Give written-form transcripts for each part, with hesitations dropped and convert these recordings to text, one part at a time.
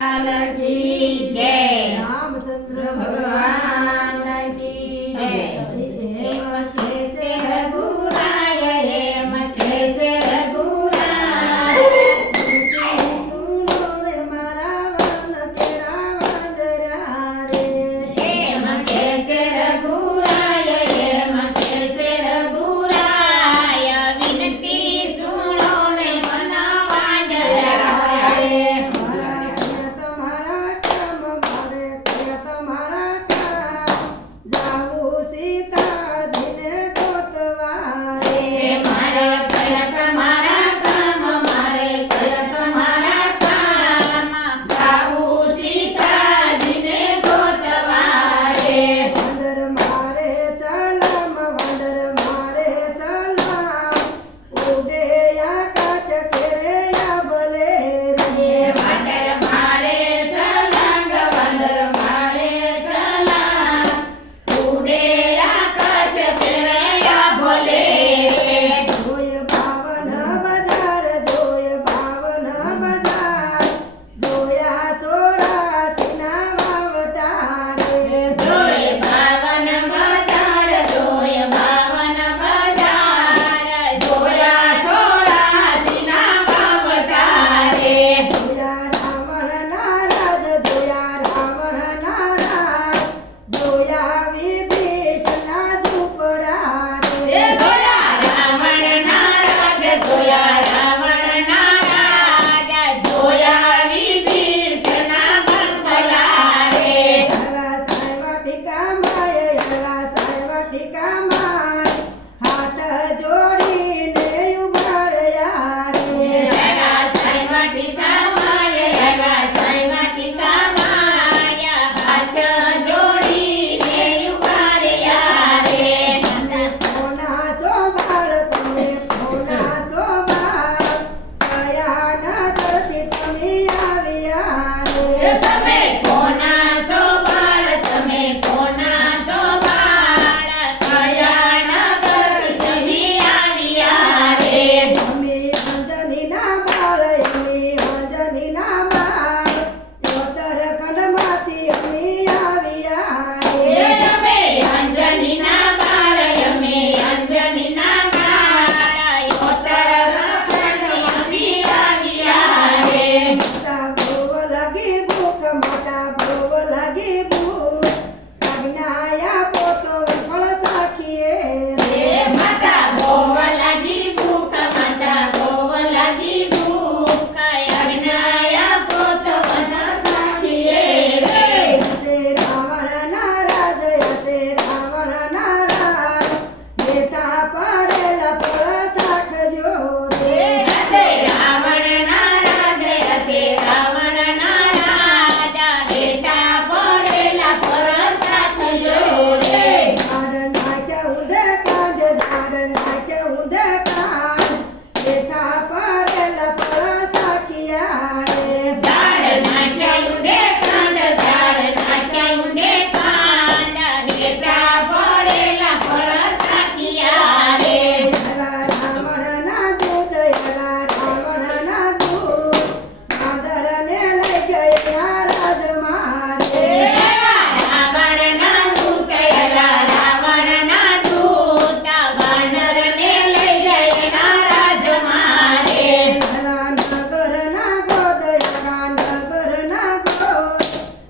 लाल की जय। रामचंद्र भगवान की जय। हेम कैसे रघुराय, हेम कैसे रघुराय। सुनो रे मारा वन के रावण दरा रे। हेम कैसे रघुराय, हेम कैसे रघुराय। विनती सुनो रे मनवा डराय। मारा सिया तुम्हारा काम मारे किया तुम्हारा काम। जाऊ सीता जिने कोतवारे। मारे कया तुम्हारा काम, मारे कया तुम्हारा काम। जाऊ सीताजीने गोतवारे। वंदर मारे सलाम वंदर मारे सलाम। उडे आकाश केरे या बोले रे। वंदर मारे सलाम, वंदर मारे सलाम। उडे आकाश केरया बोले रे। जोय भावन बजार जोय भावन बजार। जोया सोरा सिना वावटारे। जोय भावन बजार, जोय भावन बजार। जोया सोळा सिना वावटारे। जोया रावण नाराज जोया रावण नाराज। जोया विभीषणा झुपडा रे। जोया रावण नाराज, जोया रावण नाराज। जोया विभीषणा बंगला रे। याला सायवा टिका माय याला सायवा टिका माय। हात जोडीने उभा रे रे। याला सायवाटिका माय, याला सायवाटिका माय। हात जोडीने उभा रे रे. कोणाचो बाळ तुम्ही कोणाचो बाळ। दया न करती तुम्ही आविया रे. તમે કોના સો બાળ, તમે કોના સો બાળ. કયા નગર તમે આવ્યા રે. અમે અંજનીના બાળ અમે અંજનીના બાળ. ઉત્તરખંડમાંથી અમે આવિયા રે. અમે અંજનીના બાળ, અમે અંજનીના બાળ. ઉત્તરાખંડમાંથી આવ્યા રે. મોટા ભૂવ લાગી ભૂખ મોટા ભૂવ લાગી ભૂખ. આજ્ઞાયા પોતો ફળ સાખીએ રે. માતા બોવ લાગી ભૂખ, માતા બોવ લાગી ભૂખ. અજ્ઞાયા પોત વન સાખીએ રે. હસે રાવણ નારાજ હસે રાવણ નારાજ. બેટા પડેલા ફળ સાખજો રે. હસે રાવણ નારાજ, હસે રાવણ નારાજ. બેટા પડેલા ફળ સાખજો રે. ઝાડ નાખ્યા ઊંધે કાંજ ઝાડ નાખ્યા ઊંધે કાંજ. બેટા પડેલા ફળ સાખિયા રે. ઝાડ નાખ્યા ઊંધે કાંડ, ઝાડ નાખ્યા ઊંધે કાંડ. બેટા પડેલા ફળ સાખિયા રે. એવા રાવણના દૂત એવા રાવણના દૂત. માદરને લઈ ગયેલા રાજમારે. એવા રાવણના દૂત, એવા રાવણના દૂત. વાનરને લઈ ગયેલા રાજમારે. એવા નગરના ગોદ એવા નગરના ગોદ.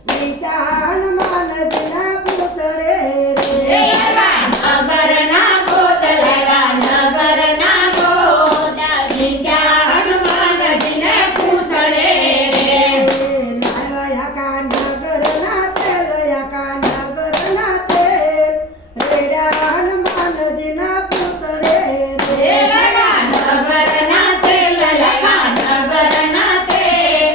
બીજા હનુમાનજીના પૂછડે રે. એવા નગરના ગોદ, એવા નગરના ગોદ. બીજા હનુમાનજીને પૂછડે રે. લાલયા કા નગરના તેલ યા નગરના તેલ. રેડા હનુમાનજીના પૂછડે રે. એવા નગરના તેલ, એવા નગરના તેલ.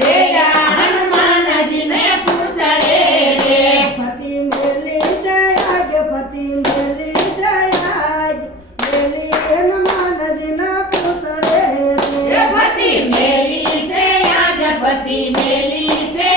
રેડા હનુમાનજીને પૂછડે રે. પતિ મેલી જયાગ પતિ મેલી જયાગ. મેલી હનુમાનજીના પૂછડે એ રે. પતિ મેલી છે, યાદ પતિ મેલી છે.